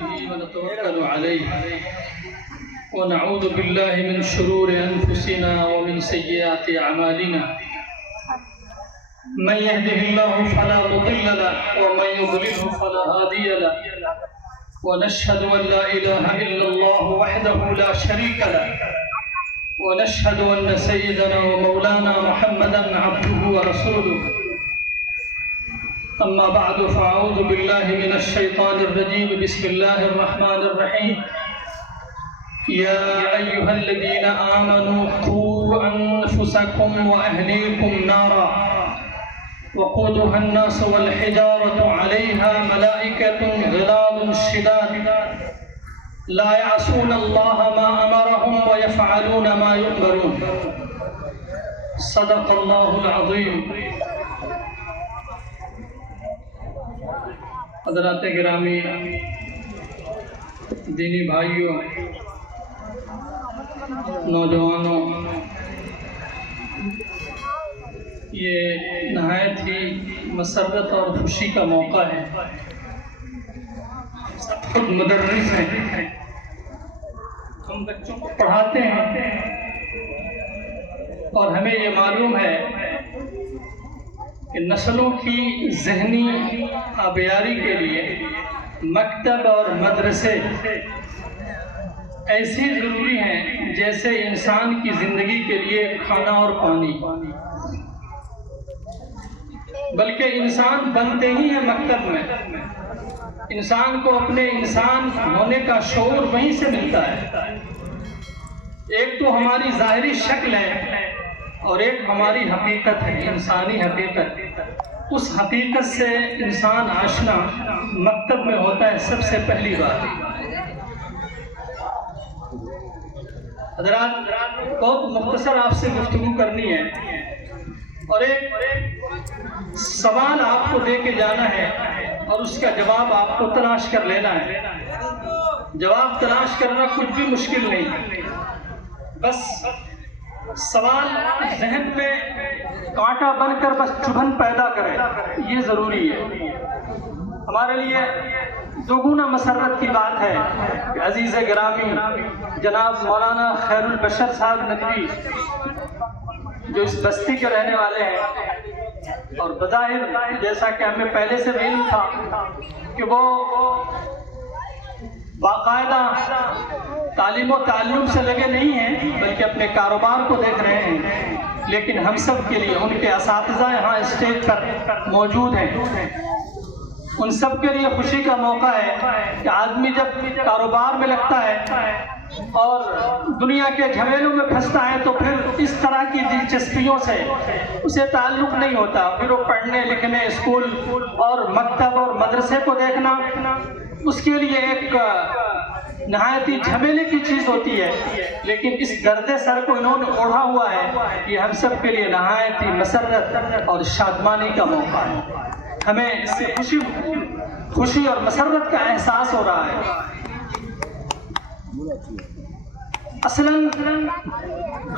به ونتوكل عليه ونعوذ بالله من شرور أنفسنا ومن سيئات أعمالنا من يهده الله فلا مضل له ومن يضلله فلا هادي له ونشهد أن لا إله إلا الله وحده لا شريك له ونشهد أن سيدنا ومولانا محمدا عبده ورسوله أما بعد فأعوذ بالله من الشيطان الرجيم بسم الله الرحمن الرحيم يا أيها الذين آمنوا قوا أنفسكم وأهليكم نارا وقودها الناس والحجارة عليها ملائكة غلاظ شداد لا يعصون الله ما أمرهم ويفعلون ما يؤمرون صدق الله العظيم. حضرات گرامی، دینی بھائیوں، نوجوانوں، یہ نہایت ہی مسرت اور خوشی کا موقع ہے. خود مدرس ہیں، ہم بچوں کو پڑھاتے ہیں اور ہمیں یہ معلوم ہے کہ نسلوں کی ذہنی آبیاری کے لیے مکتب اور مدرسے ایسی ضروری ہیں جیسے انسان کی زندگی کے لیے کھانا اور پانی. بلکہ انسان بنتے ہی ہیں مکتب میں. انسان کو اپنے انسان ہونے کا شعور وہیں سے ملتا ہے. ایک تو ہماری ظاہری شکل ہے اور ایک ہماری حقیقت ہے، انسانی حقیقت. اس حقیقت سے انسان آشنا مکتب میں ہوتا ہے سب سے پہلی بات. حضرات، بہت مختصر آپ سے گفتگو کرنی ہے اور ایک سوال آپ کو دے کے جانا ہے اور اس کا جواب آپ کو تلاش کر لینا ہے. جواب تلاش کرنا کچھ بھی مشکل نہیں، بس سوال ذہن میں کانٹا بن کر بس چبھن پیدا کرے، یہ ضروری ہے. ہمارے لیے دوگنا مسرت کی بات ہے کہ عزیز گرامی جناب مولانا خیر البشر صاحب ندوی جو اس بستی کے رہنے والے ہیں، اور بظاہر جیسا کہ ہمیں پہلے سے علم تھا کہ وہ باقاعدہ تعلیم و تعلم سے لگے نہیں ہیں بلکہ اپنے کاروبار کو دیکھ رہے ہیں، لیکن ہم سب کے لیے ان کے اساتذہ یہاں اسٹیج پر موجود ہیں. ان سب کے لیے خوشی کا موقع ہے کہ آدمی جب کاروبار میں لگتا ہے اور دنیا کے جھمیلوں میں پھنستا ہے تو پھر اس طرح کی دلچسپیوں سے اسے تعلق نہیں ہوتا. پھر وہ پڑھنے لکھنے، اسکول اور مکتب اور مدرسے کو دیکھنا اس کے لیے ایک نہایت ہی جھمیلے کی چیز ہوتی ہے. لیکن اس درد سر کو انہوں نے اوڑھا ہوا ہے، یہ ہم سب کے لیے نہایت ہی مسرت اور شادمانی کا موقع ہے. ہمیں اس سے خوشی اور مسرت کا احساس ہو رہا ہے. اصلاً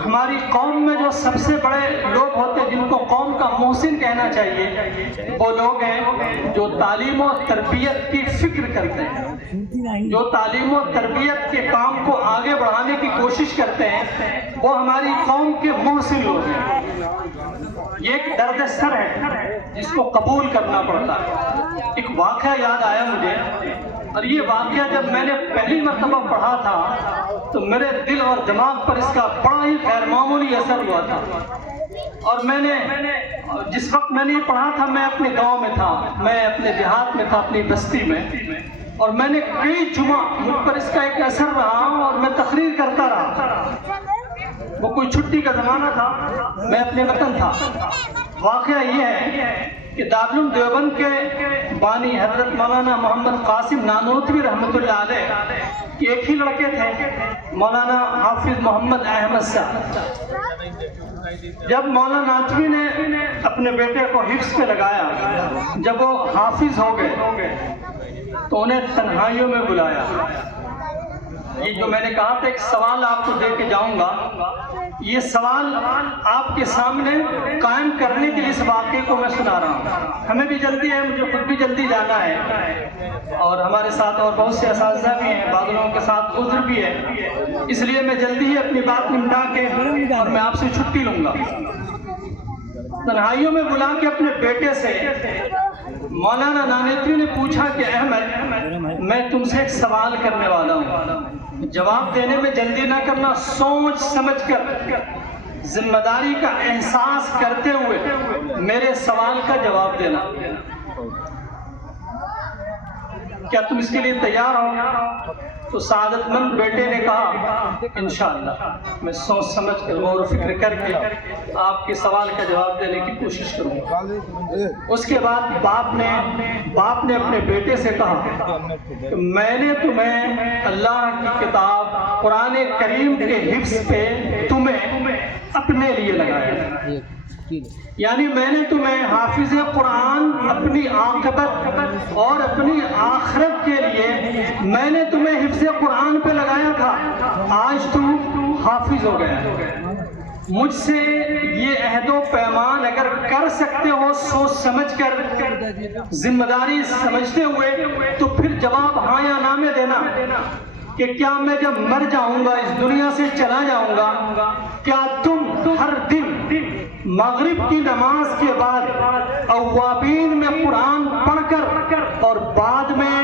ہماری قوم میں جو سب سے بڑے لوگ ہوتے ہیں جن کو قوم کا محسن کہنا چاہیے، وہ لوگ ہیں جو تعلیم و تربیت کی فکر کرتے ہیں، جو تعلیم و تربیت کے کام کو آگے بڑھانے کی کوشش کرتے ہیں. وہ ہماری قوم کے محسن لوگ ہیں. یہ ایک درد سر ہے جس کو قبول کرنا پڑتا ہے. ایک واقعہ یاد آیا مجھے، اور یہ واقعہ جب میں نے پہلی مرتبہ پڑھا تھا تو میرے دل اور دماغ پر اس کا بڑا ہی غیر معمولی اثر ہوا تھا. اور میں نے جس وقت میں نے یہ پڑھا تھا میں اپنے گاؤں میں تھا، میں اپنے دیہات میں تھا، اپنی بستی میں، اور میں نے کئی جمعہ مجھ پر اس کا ایک اثر رہا اور میں تقریر کرتا رہا. وہ کوئی چھٹی کا زمانہ تھا، میں اپنے وطن تھا. واقعہ یہ ہے کہ دارالعلوم دیوبند کے بانی حضرت مولانا محمد قاسم نانوتوی رحمۃ اللہ علیہ ایک ہی لڑکے تھے، مولانا حافظ محمد احمد صاحب. جب مولانا نانوتوی نے اپنے بیٹے کو حفظ پہ لگایا، جب وہ حافظ ہو گئے تو انہیں تنہائیوں میں بلایا یہ جو میں نے کہا تھا ایک سوال آپ کو دے کے جاؤں گا، یہ سوال آپ کے سامنے قائم کرنے کے لیے اس واقعے کو میں سنا رہا ہوں۔ ہمیں بھی جلدی ہے، مجھے خود بھی جلدی جانا ہے، اور ہمارے ساتھ اور بہت سے اساتذہ بھی ہیں، بعض لوگوں کے ساتھ عذر بھی ہے، اس لیے میں جلدی ہی اپنی بات نمٹا کے اور میں آپ سے چھٹی لوں گا۔ تنہائیوں میں بلا کے اپنے بیٹے سے مولانا نانیتوی نے پوچھا کہ احمد، میں تم سے ایک سوال کرنے والا ہوں، جواب دینے میں جلدی نہ کرنا، سوچ سمجھ کر ذمہ داری کا احساس کرتے ہوئے میرے سوال کا جواب دینا۔ کیا تم اس کے لیے تیار ہو؟ تو سعادت مند بیٹے نے کہا انشاءاللہ میں سوچ سمجھ کر غور و فکر کر کے آپ کے سوال کا جواب دینے کی کوشش کروں گا۔ اس کے بعد باپ نے اپنے بیٹے سے کہا کہ میں نے تمہیں اللہ کی کتاب قرآن کریم کے حفظ پہ تمہیں اپنے لیے لگایا، یعنی میں نے تمہیں حافظ قرآن اپنی عاقبت اور اپنی آخرت کے لیے میں نے تمہیں حفظ قرآن پہ لگایا تھا، آج تو حافظ ہو گیا۔ مجھ سے یہ عہد و پیمان اگر کر سکتے ہو سوچ سمجھ کر ذمہ داری سمجھتے ہوئے، تو پھر جواب ہاں یا نہ میں دینا کہ کیا میں جب مر جاؤں گا، اس دنیا سے چلا جاؤں گا، کیا تم ہر دن مغرب کی نماز کے بعد اوابین میں قرآن پڑھ کر اور بعد میں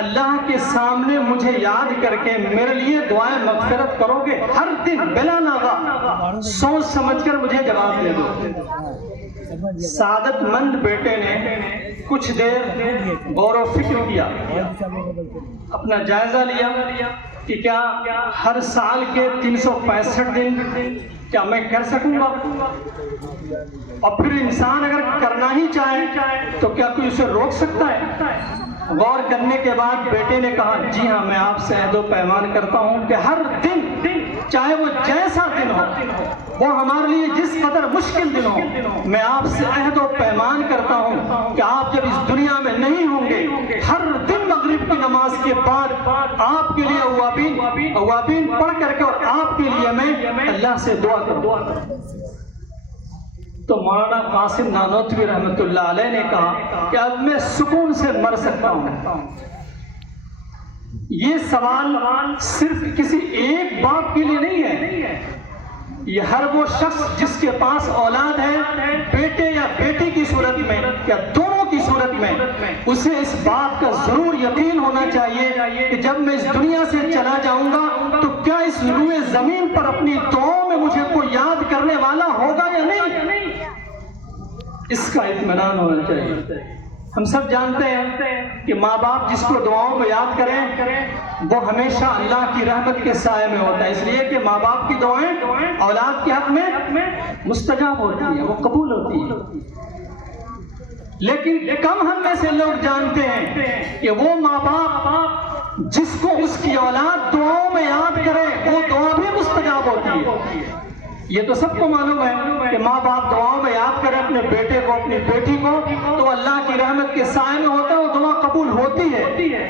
اللہ کے سامنے مجھے یاد کر کے میرے لیے دعائیں مغفرت کرو گے؟ ہر دن بلا ناغہ سوچ سمجھ کر مجھے جواب دے دو۔ سعادت مند بیٹے نے کچھ دیر غور و فکر کیا، اپنا جائزہ لیا کہ کیا ہر سال کے 365 دن کیا میں کر سکوں گا، اور پھر انسان اگر کرنا ہی چاہے تو کیا کوئی اسے روک سکتا ہے؟ غور کرنے کے بعد بیٹے نے کہا جی ہاں، میں آپ سے عہد و پیمان کرتا ہوں کہ ہر دن چاہے وہ جیسا دن ہو، وہ ہمارے لیے جس قدر مشکل دن ہو، میں آپ سے عہد و پیمان کرتا ہوں کہ آپ جب اس دنیا میں نہیں ہوں گے، ہر دن مغرب کی نماز کے بعد آپ کے لیے اوابین پڑھ کر کے اور آپ کے لیے میں اللہ سے دعا کروں۔ تو مولانا قاسم نانوتوی رحمۃ اللہ علیہ نے کہا کہ اب میں سکون سے مر سکتا ہوں۔ یہ سوال صرف کسی ایک باپ کے لیے نہیں ہے، یہ ہر وہ شخص جس کے پاس اولاد ہے، بیٹے یا بیٹی کی صورت میں یا دونوں کی صورت میں، اسے اس بات کا ضرور یقین ہونا چاہیے کہ جب میں اس دنیا سے چلا جاؤں گا تو کیا اس روئے زمین پر اپنی دعاؤں میں مجھے کوئی یاد کرنے والا ہوگا یا نہیں، اس کا اطمینان ہونا چاہیے۔ ہم سب جانتے ہیں کہ ماں باپ جس کو دعاؤں میں یاد کریں وہ ہمیشہ اللہ کی رحمت کے سائے میں ہوتا ہے، اس لیے کہ ماں باپ کی دعائیں اولاد کے حق میں مستجاب ہوتی ہیں، وہ قبول ہوتی ہیں۔ لیکن کم ہم میں سے لوگ جانتے ہیں کہ وہ ماں باپ جس کو اس کی اولاد دعاؤں میں یاد کرے وہ دعا بھی مستجاب ہوتی ہے۔ یہ تو سب کو معلوم ہے کہ ماں باپ دعاؤں میں یاد کرے اپنے بیٹے کو، اپنی بیٹی کو، تو اللہ کی رحمت کے سائے میں ہوتا ہے، وہ دعا قبول ہوتی ہے۔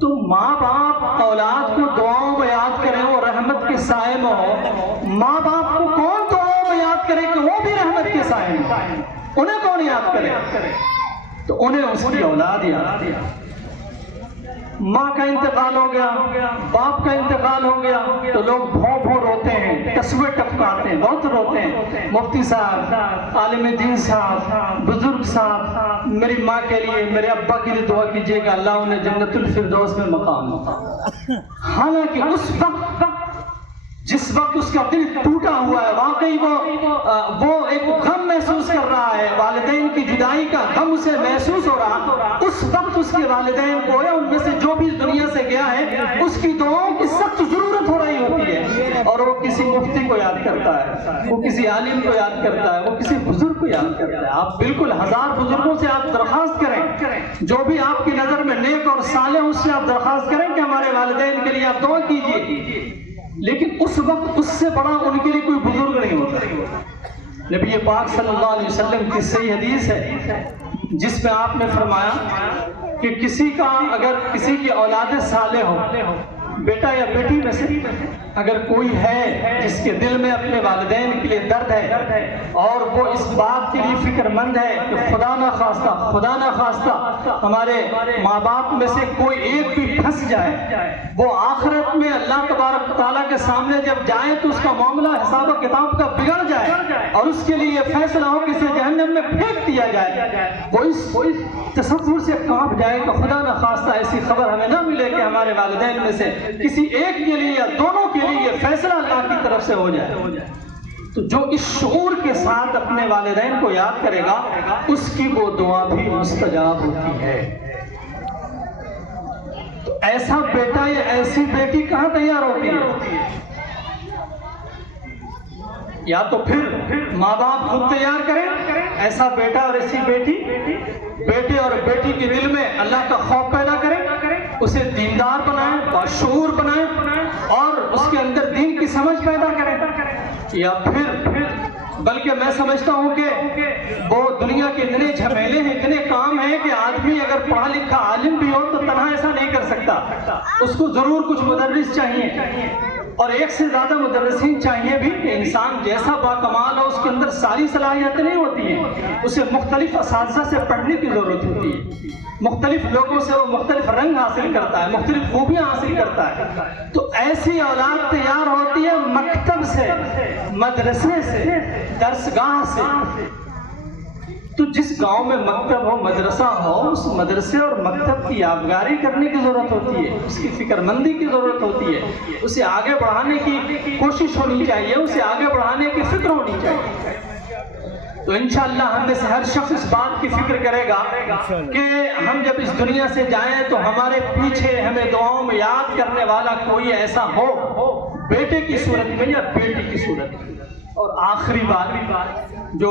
تو ماں باپ اولاد کو دعاؤں میں یاد کرے وہ رحمت کے سائے میں ہو، ماں باپ کو کون دعاؤں میں یاد کرے کہ وہ بھی رحمت کے سائے میں، انہیں کون یاد کرے؟ تو انہیں اس کی اولاد یاد۔ ماں کا انتقال ہو گیا، باپ کا انتقال ہو گیا تو لوگ بھوں بھوں روتے ہیں، تصویر ٹپکاتے ہیں، بہت روتے ہیں۔ مفتی صاحب، عالم دین صاحب، بزرگ صاحب، میری ماں کے لیے، میرے ابا کے لیے دعا کیجیے گا اللہ انہیں جنت الفردوس میں مقام ہو۔ حالانکہ اس وقت جس وقت اس کا دل ٹوٹا ہوا ہے، واقعی وہ ایک غم محسوس کر رہا ہے، والدین کی جدائی کا غم اسے محسوس ہو رہا، اس وقت اس کے والدین کو ہے ان میں سے جو بھی اس دنیا سے گیا ہے اس کی دعاؤں کی سخت ضرورت ہو رہی ہوتی ہے، اور وہ کسی مفتی کو یاد کرتا ہے، وہ کسی عالم کو یاد کرتا ہے، وہ کسی بزرگ کو یاد کرتا ہے۔ آپ بالکل ہزار بزرگوں سے آپ درخواست کریں، جو بھی آپ کی نظر میں نیک اور صالح اس سے آپ درخواست کریں کہ ہمارے والدین کے لیے آپ دعا کیجیے، لیکن اس وقت اس سے بڑا ان کے لیے کوئی بزرگ نہیں ہوتا۔ نبی پاک صلی اللہ علیہ وسلم کی صحیح حدیث ہے جس میں آپ نے فرمایا کہ کسی کی اولاد صالح ہو، بیٹا یا بیٹی میں سے اگر کوئی ہے جس کے دل میں اپنے والدین کے لیے درد ہے اور وہ اس بات کے لیے فکر مند ہے کہ خدا نہ خواستہ ہمارے ماں باپ میں سے کوئی ایک بھی پھنس جائے، وہ آخرت میں اللہ تبارک تعالیٰ کے سامنے جب جائے تو اس کا معاملہ حساب و کتاب کا بگڑ جائے اور اس کے لیے یہ فیصلہ ہو کہ اسے جہنم میں پھینک دیا جائے، وہ اس تصور سے کانپ جائے کہ خدا نہ خواستہ ایسی خبر ہمیں نہ ملے کہ ہمارے والدین میں سے کسی ایک کے لیے یا دونوں کے لیے یہ فیصلہ اللہ کی طرف سے ہو جائے۔ تو جو اس شعور کے ساتھ اپنے والدین کو یاد کرے گا اس کی وہ دعا بھی مستجاب ہوتی ہے۔ تو ایسا بیٹا یا ایسی بیٹی کہاں تیار ہوتی ہے؟ یا تو پھر ماں باپ خود تیار کریں ایسا بیٹا اور ایسی بیٹی، بیٹے اور بیٹی کے دل میں اللہ کا خوف پیدا کریں، اسے دیندار بنائیں، باشعور بنائیں اور اس کے اندر دین کی سمجھ پیدا کریں، یا پھر بلکہ میں سمجھتا ہوں کہ وہ دنیا کے اتنے جھمیلے ہیں، اتنے کام ہیں کہ آدمی اگر پڑھا لکھا عالم بھی ہو تو تنہا ایسا نہیں کر سکتا، اس کو ضرور کچھ مدرس چاہیے اور ایک سے زیادہ مدرسین چاہیے بھی کہ انسان جیسا باکمال ہو اس کے اندر ساری صلاحیتیں نہیں ہوتی ہیں، اسے مختلف اساتذہ سے پڑھنے کی ضرورت ہوتی ہے، مختلف لوگوں سے وہ مختلف رنگ حاصل کرتا ہے، مختلف خوبیاں حاصل کرتا ہے۔ تو ایسی اولاد تیار ہوتی ہے مکتب سے، مدرسے سے، درسگاہ سے۔ تو جس گاؤں میں مکتب ہو، مدرسہ ہو، اس مدرسے اور مکتب کی یادگاری کرنے کی ضرورت ہوتی ہے، اس کی فکر مندی کی ضرورت ہوتی ہے، اسے آگے بڑھانے کی کوشش ہونی چاہیے، اسے آگے بڑھانے کی فکر ہونی چاہیے۔ تو انشاءاللہ ہم میں سے ہر شخص اس بات کی فکر کرے گا کہ ہم جب اس دنیا سے جائیں تو ہمارے پیچھے ہمیں دعاؤں میں یاد کرنے والا کوئی ایسا ہو، بیٹے کی صورت میں یا بیٹی کی صورت میں۔ اور آخری بات جو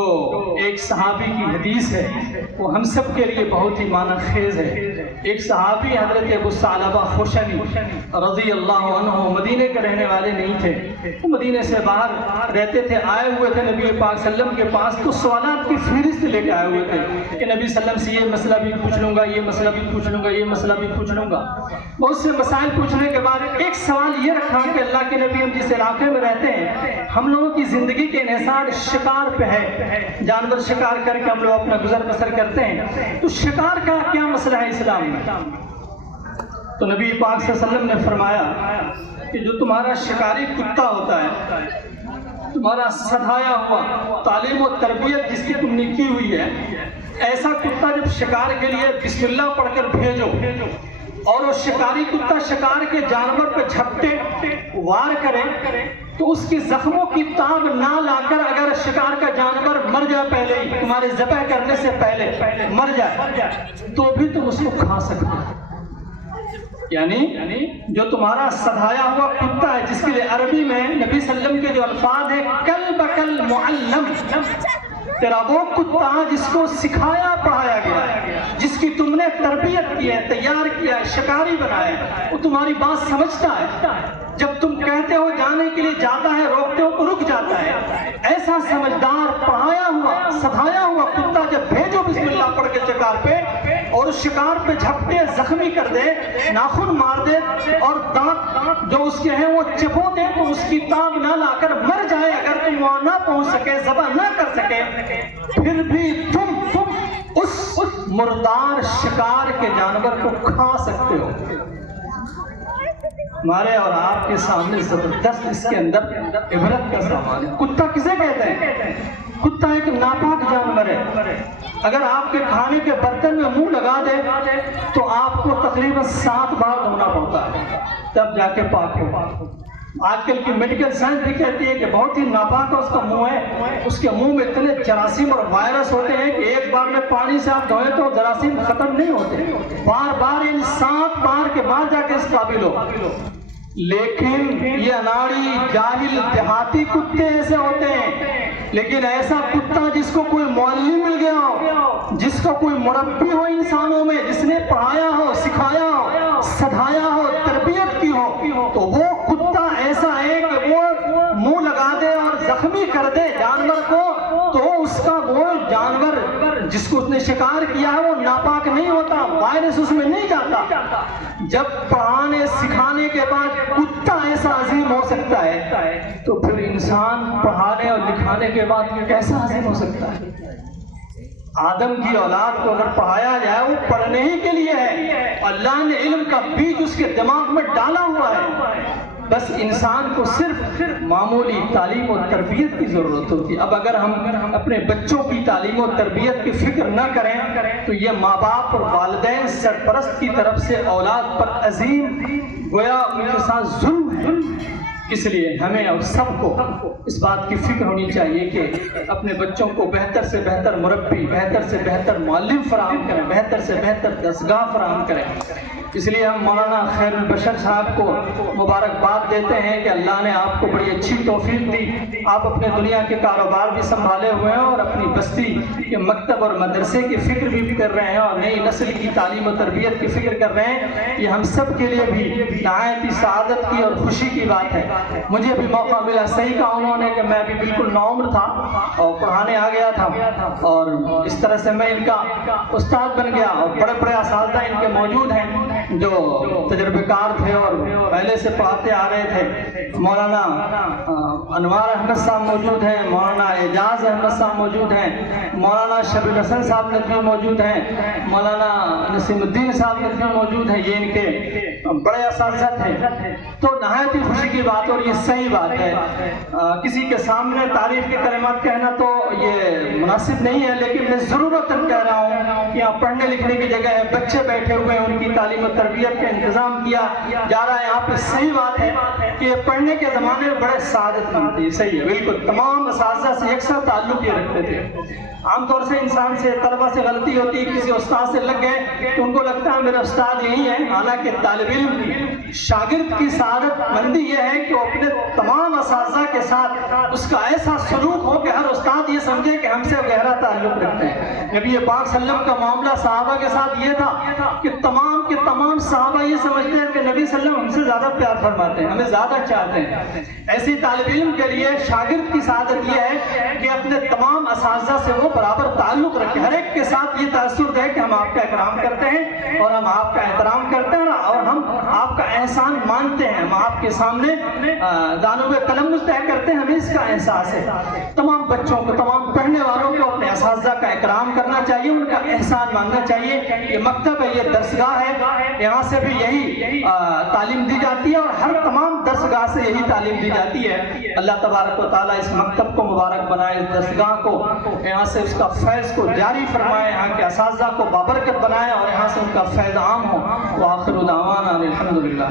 ایک صحابی کی حدیث ہے وہ ہم سب کے لیے بہت ہی معنی خیز ہے۔ ایک صحابی حضرت ابو ثعلبہ خشنی رضی اللہ عنہ مدینے کے رہنے والے نہیں تھے، وہ مدینے سے باہر رہتے تھے، آئے ہوئے تھے نبی پاک صلی اللہ علیہ وسلم کے پاس، تو سوالات کی فہرست لے کے آئے ہوئے تھے کہ نبی صلی اللہ علیہ وسلم سے یہ مسئلہ بھی پوچھ لوں گا، یہ مسئلہ بھی پوچھ لوں گا، یہ مسئلہ بھی پوچھ لوں گا۔ بہت سے مسائل پوچھنے کے بعد ایک سوال یہ رکھا کہ اللہ کے نبی ہم جس علاقے میں رہتے ہیں ہم لوگوں کی زندگی کے انحصار شکار پہ ہے، جانور شکار کر کے ہم لوگ اپنا گزر بسر کرتے ہیں، تو شکار کا کیا مسئلہ ہے اسلام میں؟ تو نبی پاک صلی اللہ علیہ وسلم نے فرمایا کہ جو تمہارا شکاری کتا ہوتا ہے، تمہارا سدھایا ہوا تعلیم و تربیت جس کی تم نے کی ہوئی ہے، ایسا کتا جب شکار کے لیے بسم اللہ پڑھ کر بھیجو اور وہ شکاری کتا شکار کے جانور پہ جھپٹے وار کرے تو اس کی زخموں کی تاب نہ لا کر اگر شکار کا جانور مر جائے، پہلے ہی تمہارے ذبح کرنے سے پہلے مر جائے تو بھی تم اس کو کھا سکتے ہو۔ یعنی جو تمہارا سدھایا ہوا کتا ہے، جس کے لیے عربی میں نبی صلی اللہ علیہ وسلم کے جو الفاظ ہیں کل بکل معلم، تیرا وہ کتا جس کو سکھایا پڑھایا گیا ہے، جس کی تم نے تربیت کی ہے، تیار کیا ہے، شکاری بنایا ہے، وہ تمہاری بات سمجھتا ہے، جب تم کہتے ہو جانے کے لیے جاتا ہے، روکتے ہو تو رک جاتا ہے۔ ایسا سمجھدار پڑھایا ہوا سدھایا ہوا کتا جب بھیجو بسم اللہ پڑھ کے شکار پہ اور اس شکار پہ جھپٹے زخمی کر دے، ناخن مار دے اور دانت جو اس کے ہیں وہ چبو دے تو اس کی تاب نہ لا کر مر جائے، اگر تم وہاں نہ پہنچ سکے، ذبح نہ کر سکے، پھر بھی تم اس مردار شکار کے جانور کو کھا سکتے ہو۔ ہمارے اور آپ کے سامنے زبردست اس کے اندر عبرت کا سامان ہے۔ کتا کسے کہتے ہیں؟ کتا ایک ناپاک جانور ہے، اگر آپ کے کھانے کے برتن میں منہ لگا دے تو آپ کو تقریباً 7 بار دھونا پڑتا ہے تب جا کے پاک ہو۔ آج کل کی میڈیکل سائنس بھی کہتی ہے کہ بہت ہی ناپاک اس کا منہ ہے، اس کے منہ میں اتنے جراثیم اور وائرس ہوتے ہیں کہ ایک بار میں پانی سے آپ دھوئیں تو جراثیم ختم نہیں ہوتے، بار بار یعنی 7 بار کے بعد جا کے اس قابل ہو۔ لیکن یہ اناڑی جاہل دیہاتی کتے ایسے ہوتے ہیں، لیکن ایسا کتا جس کو کوئی معلم مل گیا ہو، جس کا کوئی مربی ہو انسانوں میں، جس نے پڑھایا ہو، سکھایا ہو، سدھایا ہو، تربیت کی ہو، تو وہ کتا ایسا ہے کہ وہ منہ لگا دے اور زخمی کر دے جانور کو تو اس کا وہ جانور جس کو اس نے شکار کیا ہے وہ ناپاک نہیں ہوتا، وائرس اس میں نہیں جاتا۔ جب پڑھانے سکھانے کے بعد کتا ایسا عظیم ہو سکتا ہے تو پھر انسان پڑھانے اور لکھانے کے بعد کیسا عظیم ہو سکتا ہے؟ آدم کی اولاد کو اگر پڑھایا جائے وہ پڑھنے ہی کے لیے ہے، اللہ نے علم کا بیج اس کے دماغ میں ڈالا ہوا ہے، بس انسان کو صرف معمولی تعلیم و تربیت کی ضرورت ہوتی ہے۔ اب اگر ہم اپنے بچوں کی تعلیم و تربیت کی فکر نہ کریں تو یہ ماں باپ اور والدین سرپرست کی طرف سے اولاد پر عظیم گویا ان کے ساتھ ظلم ہے۔ اس لیے ہمیں اور سب کو اس بات کی فکر ہونی چاہیے کہ اپنے بچوں کو بہتر سے بہتر مربی، بہتر سے بہتر معلم فراہم کریں، بہتر سے بہتر درسگاہ فراہم کریں۔ اس لیے ہم مولانا خیر البشر صاحب کو مبارکباد دیتے ہیں کہ اللہ نے آپ کو بڑی اچھی توفیق دی، آپ اپنے دنیا کے کاروبار بھی سنبھالے ہوئے ہیں اور اپنی بستی کے مکتب اور مدرسے کی فکر بھی کر رہے ہیں اور نئی نسل کی تعلیم و تربیت کی فکر کر رہے ہیں۔ یہ ہم سب کے لیے بھی نہایت ہی سعادت کی اور خوشی کی بات ہے۔ مجھے بھی موقع ملا، صحیح کہا انہوں نے کہ میں بھی بالکل نوعمر تھا اور پڑھانے آ گیا تھا، اور اس طرح سے میں ان کا استاد بن گیا، اور بڑے بڑے اساتذہ ان کے موجود ہیں جو تجربے کار تھے اور پہلے سے پڑھاتے آ رہے تھے۔ مولانا انوار احمد صاحب موجود ہیں، مولانا اعجاز احمد صاحب موجود ہیں، مولانا شبیل حسن صاحب ندوی موجود ہیں، مولانا نسیم الدین صاحب ندوی موجود ہیں، یہ ان کے بڑے اساتذہ تھے۔ تو نہایت ہی خوشی کی بات اور یہ صحیح بات ہے، کسی کے سامنے تعریف کے کلمات کہنا تو یہ مناسب نہیں ہے، لیکن میں ضرورتاً کہہ رہا ہوں کہ یہاں پڑھنے لکھنے کی جگہ ہے، بچے بیٹھے ہوئے ہیں، ان کی تعلیم و تربیت کا انتظام کیا جا رہا ہے۔ یہاں پہ صحیح بات ہے کہ یہ پڑھنے کے زمانے میں بڑے سعادت مند تھے، صحیح ہے، بالکل تمام اساتذہ سے یکساں تعلق یہ رکھتے تھے۔ عام طور سے انسان سے طلبہ سے غلطی ہوتی ہے، کسی استاد سے لگ گئے تو ان کو لگتا ہے میرا استاد یہی ہے، حالانکہ طالب علم کی شاگرد کی سعادت مندی یہ ہے کہ وہ اپنے تمام اساتذہ کے ساتھ اس کا ایسا سلوک ہو کہ ہر استاد یہ سمجھے کہ ہم سے گہرا تعلق رکھتے ہیں۔ نبی پاک صلی اللہ علیہ وسلم کا معاملہ صحابہ کے ساتھ یہ تھا کہ تمام کے تمام صحابہ یہ سمجھتے ہیں کہ نبی صلی اللہ علیہ وسلم ہم سے زیادہ پیار فرماتے ہیں، ہمیں زیادہ چاہتے ہیں۔ ایسی طالب علم کے لیے شاگرد کی سعادت یہ ہے کہ اپنے تمام اساتذہ سے وہ برابر تعلق رکھے، ہر ایک کے ساتھ یہ تاثر دے کہ ہم آپ کا اکرام کرتے ہیں اور ہم آپ کا احترام کرتے ہیں اور ہم آپ کا احسان مانتے ہیں، ہم آپ کے سامنے دانوں میں قلم طے کرتے ہیں، ہمیں اس کا احساس ہے۔ تمام بچوں کو، تمام پڑھنے والوں کو اپنے اساتذہ کا اکرام کرنا چاہیے، ان کا احسان ماننا چاہیے۔ یہ مکتب ہے، یہ درسگاہ ہے، یہاں سے بھی یہی تعلیم دی جاتی ہے اور ہر تمام درسگاہ سے یہی تعلیم دی جاتی ہے۔ اللہ تبارک و تعالیٰ اس مکتب کو مبارک بنائے، اس درسگاہ کو یہاں سے اس کا فیض کو جاری فرمائے، یہاں کے اساتذہ کو بابرکت بنائے اور یہاں سے ان کا فیض عام ہو۔ وآخر دعوانا الحمدللہ۔